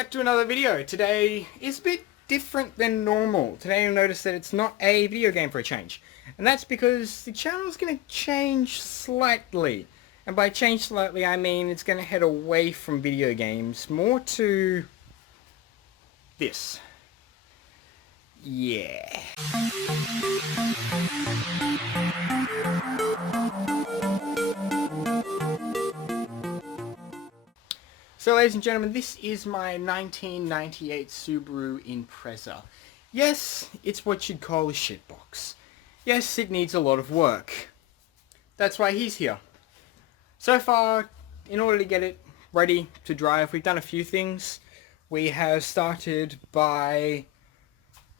back to another video. Today is a bit different than normal. Today you'll notice that it's not a video game for a change. And that's because the channel is going to change slightly. And by change slightly I mean it's going to head away from video games, more to this. Yeah. So ladies and gentlemen, this is my 1998 Subaru Impreza. Yes, it's what you'd call a shitbox. Yes, it needs a lot of work. That's why he's here. So far, in order to get it ready to drive, we've done a few things. We have started by,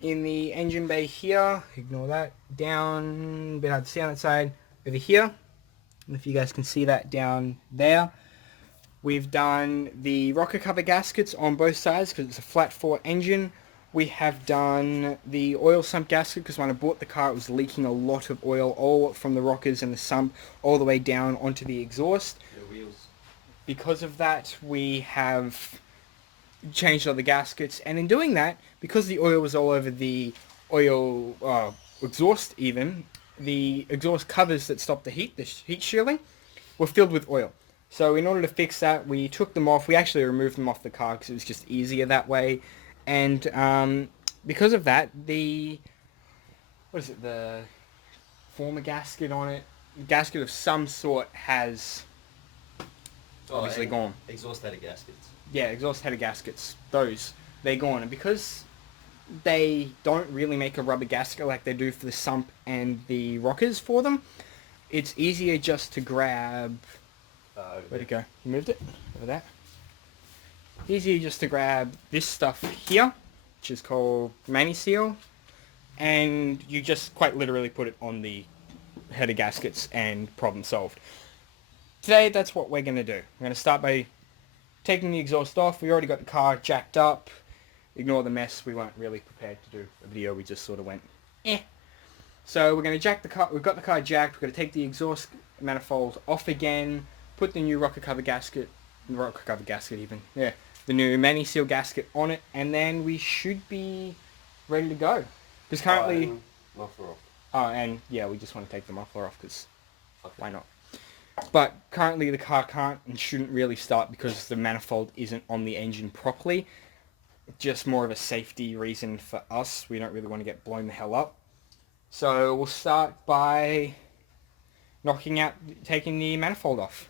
in the engine bay here, ignore that, down, a bit hard to see on that side, over here. And if you guys can see that down there. We've done the rocker cover gaskets on both sides because it's a flat 4 engine. We have done the oil sump gasket because when I bought the car it was leaking a lot of oil all from the rockers and the sump all the way down onto the exhaust. The wheels. Because of that we have changed all the gaskets, and in doing that, because the oil was all over the oil exhaust even, the exhaust covers that stop the heat shielding, were filled with oil. So in order to fix that, we took them off. We actually removed them off the car because it was just easier that way. And because of that, the former gasket on it, gasket of some sort has obviously gone. Exhaust header gaskets. Yeah, exhaust header gaskets. They're gone. And because they don't really make a rubber gasket like they do for the sump and the rockers for them, it's easier just to grab... Where'd it go? You moved it? Over there? Easier just to grab this stuff here, which is called Manisealing, and you just quite literally put it on the header gaskets and problem solved. Today, that's what we're going to do. We're going to start by taking the exhaust off. We already got the car jacked up. Ignore the mess. We weren't really prepared to do a video. We just sort of went, eh. So we're going to jack the car. We've got the car jacked. We're going to take the exhaust manifold off again. Put the new rocker cover gasket, the new Manisealing gasket on it, and then we should be ready to go. Because currently... muffler off. Oh, and yeah, we just want to take the muffler off, because why not? But currently the car can't and shouldn't really start because the manifold isn't on the engine properly. Just more of a safety reason for us. We don't really want to get blown the hell up. So we'll start by taking the manifold off.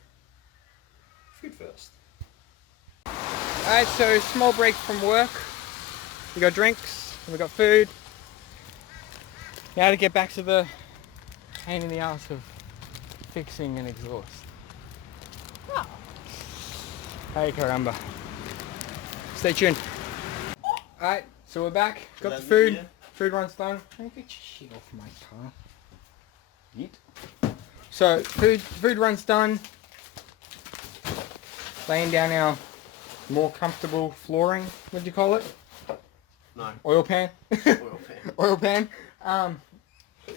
Food first. Alright, so small break from work. We got drinks, and we got food. Now to get back to the pain in the ass of fixing an exhaust. Oh. Hey caramba. Stay tuned. Alright, so we're back. Got the food. Yeah. Food run's done. Get your shit off my car. Yeet. So food run's done. Laying down our more comfortable flooring. What do you call it? No. Oil pan. Oil pan. Oil pan.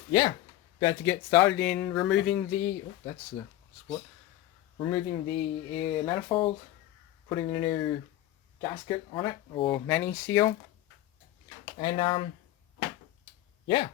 Yeah. About to get started in removing the... Oh, that's the spot. Removing the manifold. Putting the new gasket on it. Or Manisealing. And, yeah.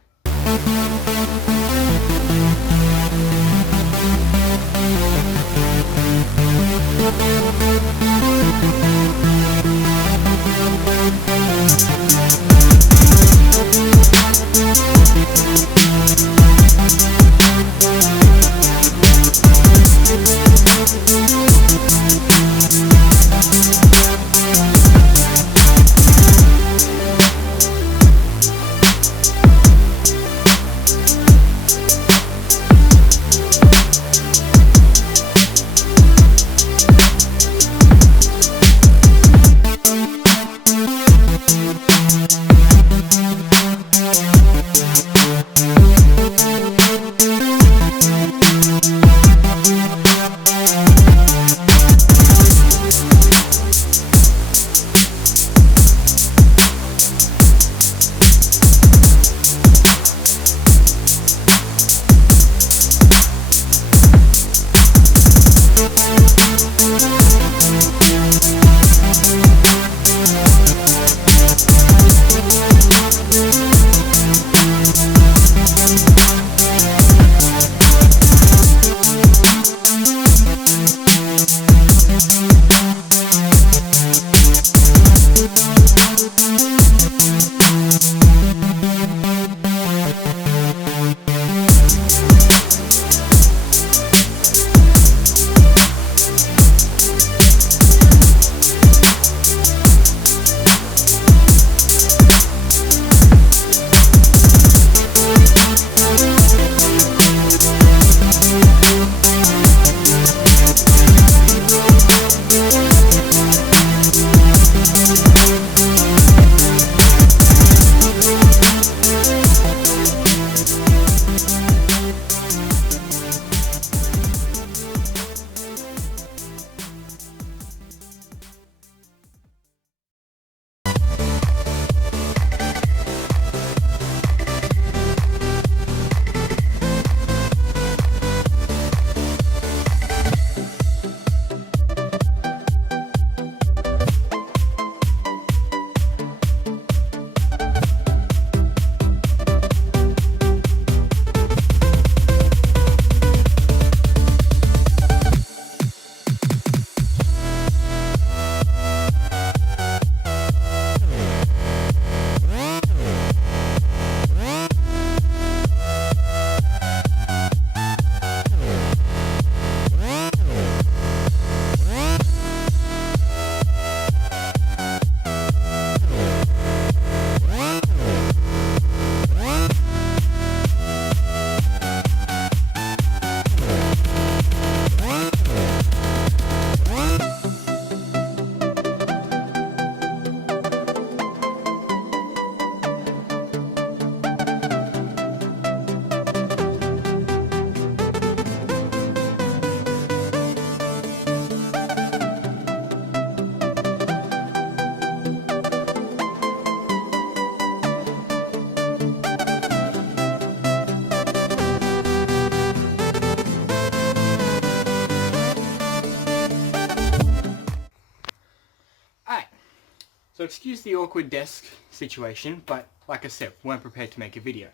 So excuse the awkward desk situation, but like I said, weren't prepared to make a video.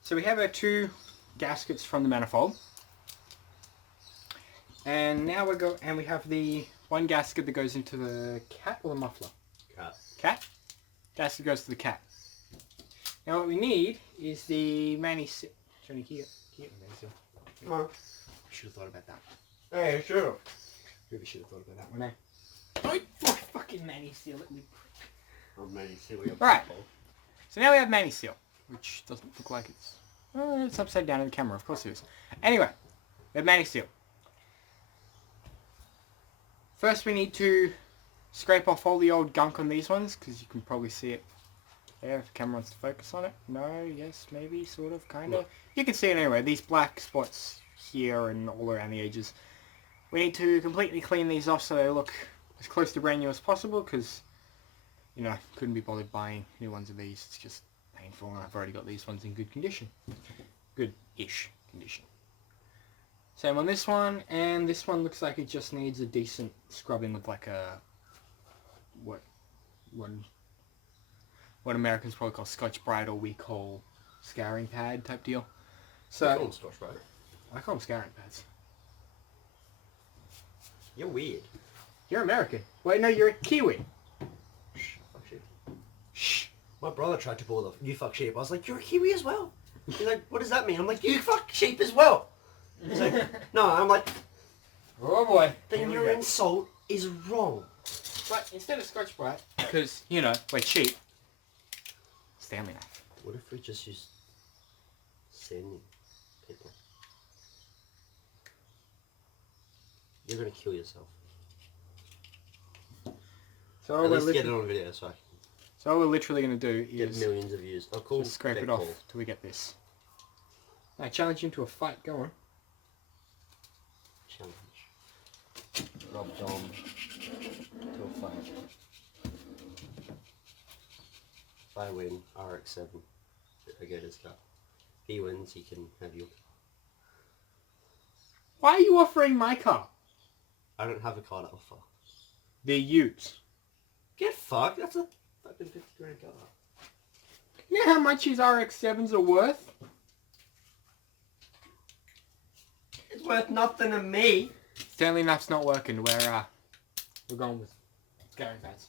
So we have our 2 gaskets from the manifold. And now we have the 1 gasket that goes into the cat or the muffler? Cat. Cat? Gasket goes to the cat. Now what we need is the Manisealing. Here, Manisealing. Come on. Should have thought about that. Hey, sure. Really should have thought about that one, eh? Don't fucking Maniseal it. I'm Manisealing. Right. So now we have Maniseal, which doesn't look like it's upside down in the camera. Of course it is. Anyway, we have Maniseal. First we need to scrape off all the old gunk on these ones, because you can probably see it there if the camera wants to focus on it. No, yes, maybe, sort of, kind of. You can see it anyway. These black spots here and all around the edges. We need to completely clean these off so they look as close to brand new as possible, because, you know, couldn't be bothered buying new ones of these. It's just painful, and I've already got these ones in good condition. Good-ish condition. Same on this one, and this one looks like it just needs a decent scrubbing with like a what Americans probably call Scotch-Brite, or we call scouring pad type deal. So I call them Scotch-Brite. I call them scouring pads. You're weird. You're American. Wait, no, you're a Kiwi. Shh, fuck sheep. Shh. My brother tried to pull the "you fuck sheep." I was like, "You're a Kiwi as well." He's like, "What does that mean?" I'm like, "You fuck sheep as well." He's like, "No." I'm like, Oh boy. "Then your insult is wrong." But instead of Scotch-Brite, because, you know, we're cheap, Stanley knife. What if we just use sanding paper? You're gonna kill yourself. So At least get it on video so I all we're literally going to do can get is millions of views. Oh, cool. just scrape it off till we get this. I challenge him to a fight. Go on. Challenge. Rob Dom to a fight. If I win, RX-7. I get his car. If he wins, he can have your car. Why are you offering my car? I don't have a car to offer. The Ute. Get fucked. That's a fucking 50 grand car. You know how much his RX-7s are worth? It's worth nothing to me. Stanley knife's not working. We're going with scouring pads.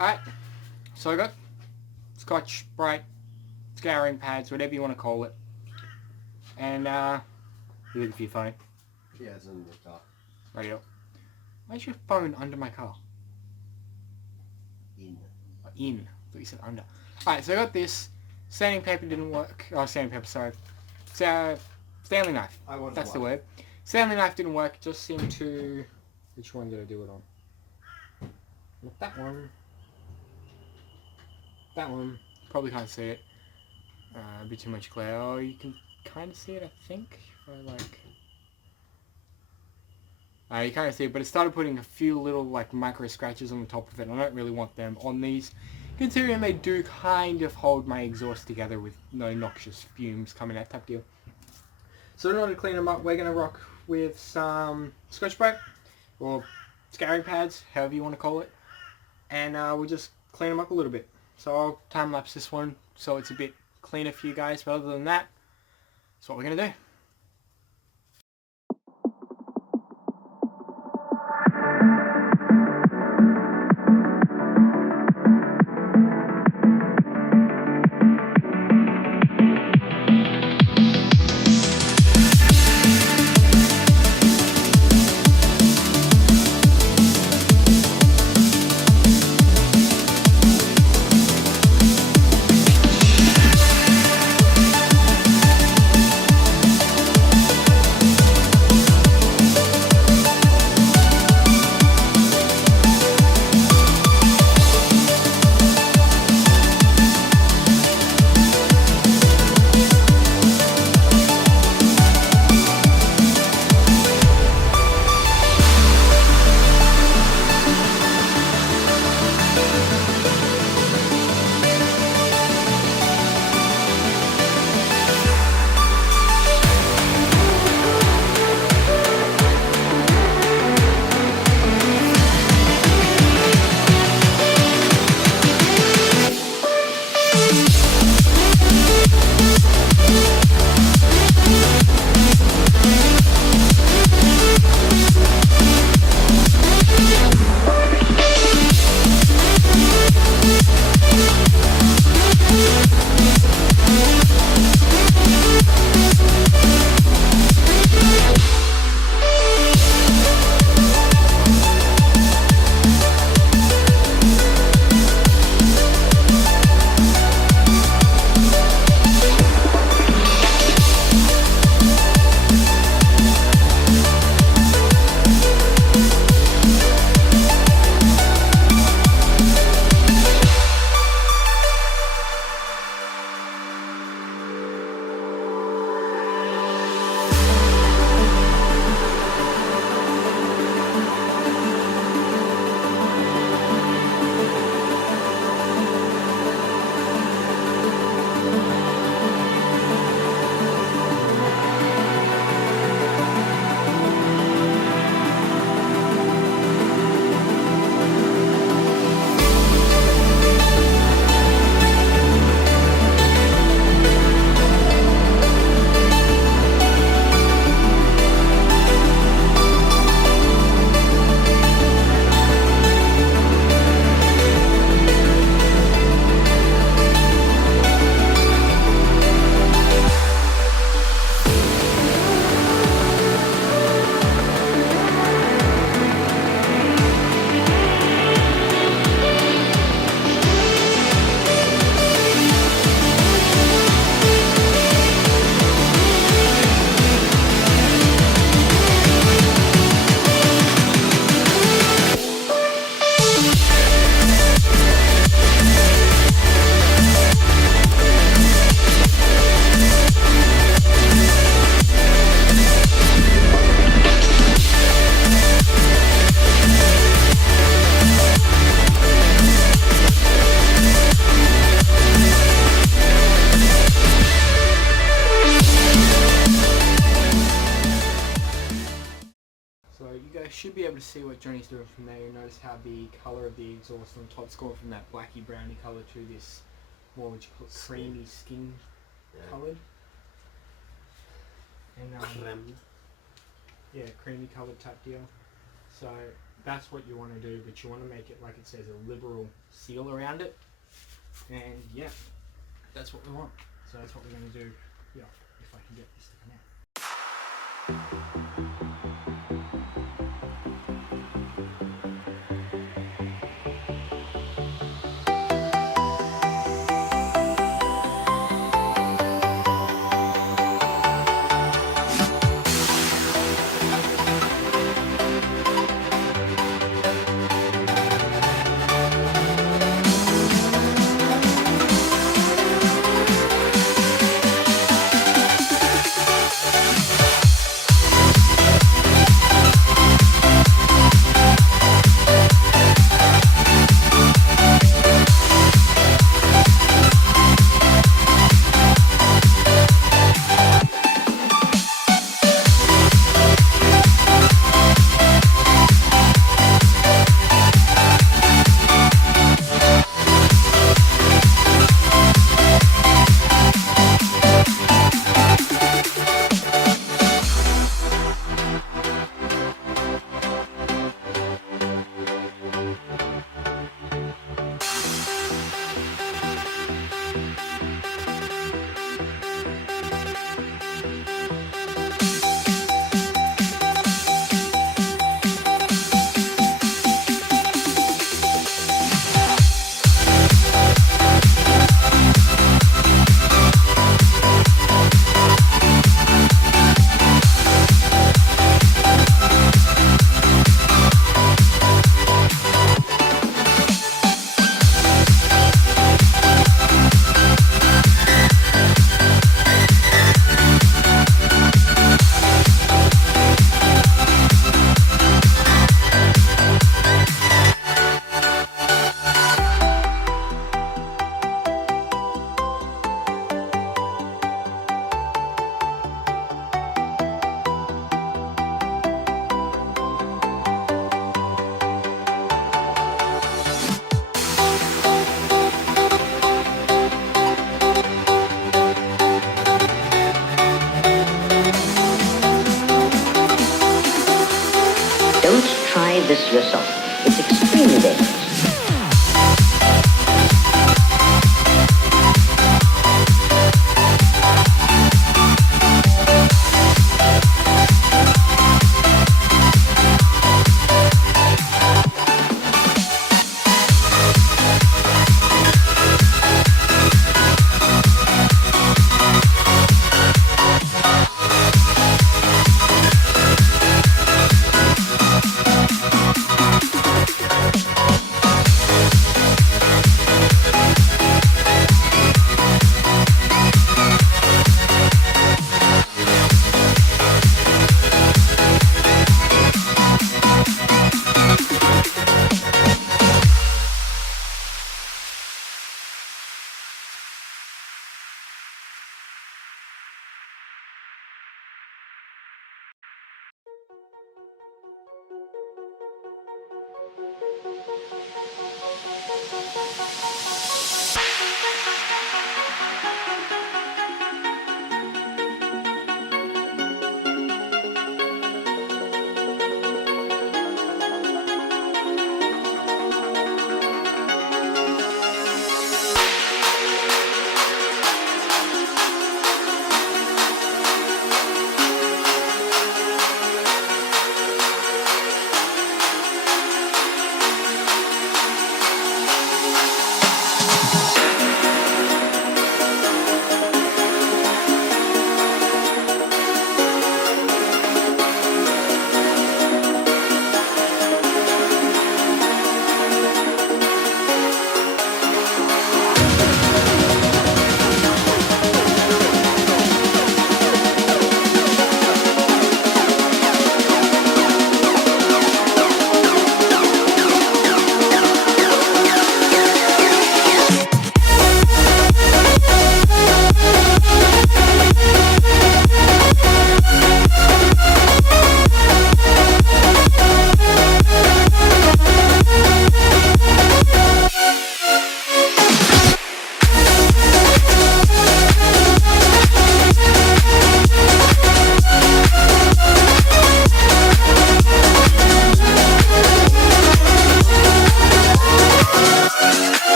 Alright. So I got Scotch-Brite, scouring pads, whatever you want to call it. And, you looking for your phone? Yeah, it's in the car. Radio. Why's your phone under my car? In. Oh, in. I thought you said under. Alright, so I got this. Sanding paper didn't work. Oh, sanding paper, sorry. Stanley knife. That's the word. Stanley knife didn't work. It just seemed to... Which one did I do it on? Not that one. That one. Probably can't see it. A bit too much glare. Oh, you can kind of see it, I think. If I like... you can't see it, but it started putting a few little like micro scratches on the top of it, and I don't really want them on these, considering they do kind of hold my exhaust together with no noxious fumes coming out type deal. So in order to clean them up, we're going to rock with some Scotch-Brite, or scouring pads, however you want to call it, and we'll just clean them up a little bit. So I'll time-lapse this one so it's a bit cleaner for you guys, but other than that, that's what we're going to do. journey's doing from there. You notice how the colour of the exhaust on top's gone from that blacky browny colour to this, what would you call it, creamy skin coloured. And yeah, creamy coloured type deal. So that's what you want to do, but you want to make it, like it says, a liberal seal around it. And yeah, that's what we want. So that's what we're going to do. Yeah, if I can get this to come out. Don't try this yourself. It's extremely dangerous.